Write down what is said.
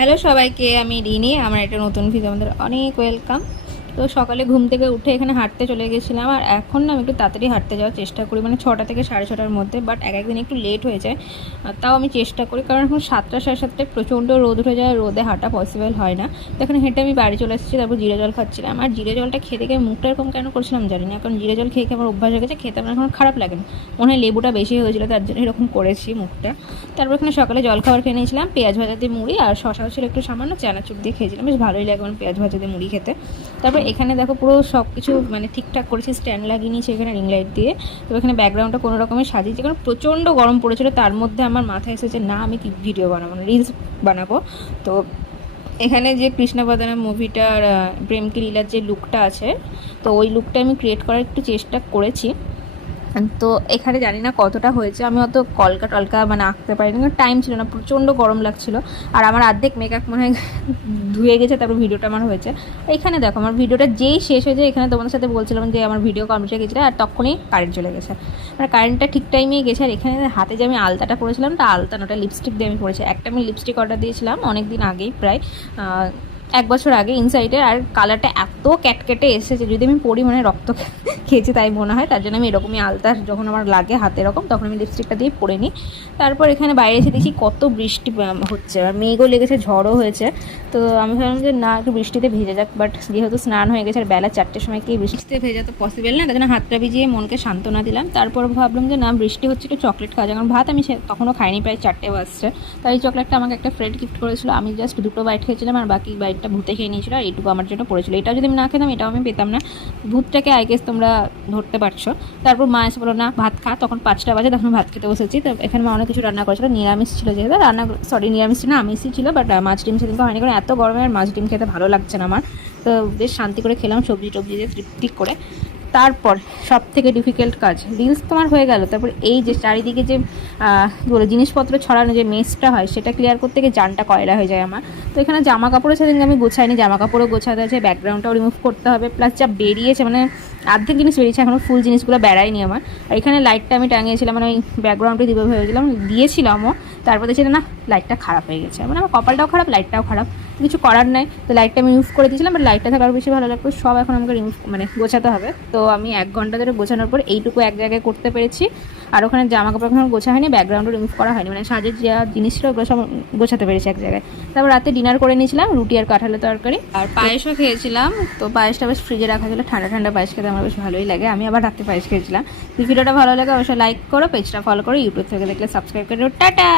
Hello সবাইকে, আমি রিনি। আমার একটা নতুন ভিডিও আমাদের অনেক ওয়েলকাম। তো সকালে ঘুম থেকে উঠে এখানে হাঁটতে চলে গেছিলাম, আর এখন না আমি একটু তাড়াতাড়ি হাঁটতে যাওয়ার চেষ্টা করি, মানে 6টা থেকে 6:30টার মধ্যে। বাট একদিন একটু লেট হয়ে যায়, তাও আমি চেষ্টা করি, কারণ এখন 7টা 7:30টায় প্রচণ্ড রোদ উঠে যায়, রোদে হাঁটা পসিবল হয় না। তো এখানে হেঁটে আমি বাড়ি চলে এসেছি, তারপর জিরে জল খাচ্ছিলাম। আর জিরে জলটা খেতে গিয়ে মুখটা এরকম কেন করছিলাম জানি না, কারণ জিরে জল খেয়ে আমার অভ্যাস হয়ে গেছে, খেতে আমার এখন খারাপ লাগে না। মনে হয় লেবুটা বেশি হয়েছিল, তার জন্য এরকম করেছি মুখটা। তারপর এখানে সকালে জল খাবার খেয়ে নিয়েছিলাম, পেঁয়াজ ভাজা দিয়ে মুড়ি, আর শশাও ছিল একটু সামান্য, চানাচুর দিয়ে খেয়েছিলাম, বেশ ভালোই লাগে মানে পেঁয়াজ ভাজা দিয়ে মুড়ি খেতে। তারপর এখানে দেখো পুরো সব কিছু মানে ঠিকঠাক করেছি, স্ট্যান্ড লাগিয়ে নিয়েছি এখানে রিং লাইট দিয়ে। তো এখানে ব্যাকগ্রাউন্ডটা কোনো রকমের সাজিয়েছি, কারণ প্রচণ্ড গরম পড়েছিল। তার মধ্যে আমার মাথায় এসেছে না আমি কি ভিডিও বানাবো না, রিলস বানাবো। তো এখানে যে কৃষ্ণবদনা মুভিটার প্রেম কি লীলার যে লুকটা আছে, তো ওই লুকটা আমি ক্রিয়েট করার একটু চেষ্টা করেছি। তো এখানে জানি না কতটা হয়েছে, আমি অত কলকা টলকা মানে আঁকতে পারিনি, কারণ টাইম ছিল না, প্রচণ্ড গরম লাগছিল। আর আমার অর্ধেক মেকআপ মনে হয় ধুয়ে গেছে, তারপর ভিডিওটা আমার হয়েছে। এখানে দেখো আমার ভিডিওটা যেই শেষ হয়েছে, এখানে তোমাদের সাথে বলছিলাম যে আমার ভিডিও কমপ্লিট হয়ে গেছিলো, আর তখনই কারেন্ট চলে গেছে। মানে কারেন্টটা ঠিক টাইমেই গেছে। আর এখানে হাতে যে আমি আলতাটা পরেছিলাম, তা আলতা নটা লিপস্টিক দিয়ে আমি পরেছি। একটা আমি লিপস্টিক অর্ডার দিয়েছিলাম অনেক দিন আগেই, প্রায় 1 বছর আগে, ইনসাইডের। আর কালারটা এত ক্যাটকেটে এসেছে, যদি আমি পরি মানে রক্ত খেয়েছি তাই মনে হয়। তার জন্য আমি এরকমই আলতা যখন আমার লাগে হাতে এরকম, তখন আমি লিপস্টিকটা দিয়ে পরে নিই। তারপর এখানে বাইরে এসে দেখি কত বৃষ্টি হচ্ছে, আর মেঘও লেগেছে, ঝড়ও হয়েছে। তো আমি ভাবলাম যে না, একটু বৃষ্টিতে ভেজে যাক, বাট যেহেতু স্নান হয়ে গেছে আর বেলা 4টের সময় কি বৃষ্টিতে ভেজা তো পসিবল না, তার জন্য হাতটা ভিজিয়ে মনকে সান্ত্বনা দিলাম। তারপর ভাবলাম যে না, বৃষ্টি হচ্ছে, একটু চকলেট খাওয়া যায়, কারণ ভাত আমি তখনও খাইনি, প্রায় 4টে বাজছে। তাই এই চকলেটটা আমাকে একটা ফ্রেন্ড গিফট করেছিল, আমি জাস্ট 2টো বাইট খেয়েছিলাম, আর বাকি বাইটটা ভূতে খেয়ে নিয়েছিল, আর এইটুকু আমার জন্য পড়েছিল। এটাও যদি আমি না খেতাম, এটাও আমি পেতাম না। ভূতটাকে আই গেস তোমরা ধরতে পারছো। তারপর মা এসে বলো না ভাত খা, তখন 5টা বাজে, তখন ভাত খেতে বসেছি। তো এখানে মা অনেক কিছু রান্না করেছিল, নিরামিষ ছিল যেহেতু, নিরামিষ না, আমিষই ছিল, বাট মাছ ডিম সেদিনকে হয়নি, কারণ এত গরমে আর মাছ ডিম খেতে ভালো লাগছে না আমার। তো বেশ শান্তি করে খেলাম, সবজি টবজি দিয়ে তৃপ্তি করে। তারপর সব থেকে ডিফিকাল্ট কাজ, রিলস তোমার হয়ে গেল, তারপর এই যে চারিদিকে যে বলে জিনিসপত্র ছড়ানো যে মেসটা হয়, সেটা ক্লিয়ার করতে গিয়ে জানটা কয়লা হয়ে যায় আমার। তো এখানে জামা কাপড়ও সেদিনকে আমি গোছাইনি, জামা কাপড়ও গোছাতে আছে, ব্যাকগ্রাউন্ডটাও রিমুভ করতে হবে, প্লাস যা বেরিয়েছে মানে অর্ধেক জিনিস বেরিয়েছে, এখনও ফুল জিনিসগুলো বেড়ায়নি আমার। আর এখানে লাইটটা আমি টাঙিয়েছিলাম, মানে ওই ব্যাকগ্রাউন্ডে দিব ভেবেছিলাম, দিয়েছিলামও। তারপর দেখছি না, লাইটটা খারাপ হয়ে গেছে, মানে আমার কপালটাও খারাপ, লাইটটাও খারাপ, কিছু করার নাই। তো লাইটটা আমি রিমুভ করে দিয়েছিলাম, বাট লাইটটা থাকার বেশি ভালো লাগতো। সব এখন আমাকে রিমুভ মানে গোছাতে হবে। তো আমি 1 ঘন্টা ধরে গোছানোর পর এইটুকু এক জায়গায় করতে পেরেছি। আর ওখানে জামা কাপড় এখন গোছা হয়নি, ব্যাকগ্রাউন্ডও রিমুভ করা হয়নি, মানে সাজের যা জিনিস ছিল ওগুলো সব গোছাতে পেরেছি এক জায়গায়। তারপর রাতে ডিনার করে নিয়েছিলাম, রুটি আর কাঁঠালের তরকারি, আর পায়েসও খেয়েছিলাম। তো পায়েসটা বেশ ফ্রিজে রাখা ছিল, ঠান্ডা ঠান্ডা পায়েস খেতে আমার বেশ ভালোই লাগে। আমি আবার রাতে পায়েস খেয়েছিলাম। ভিডিওটা ভালো লাগে অবশ্যই লাইক করো, পেজটা ফলো করো, ইউটিউব থেকে দেখলে সাবস্ক্রাইব করো। টাটা।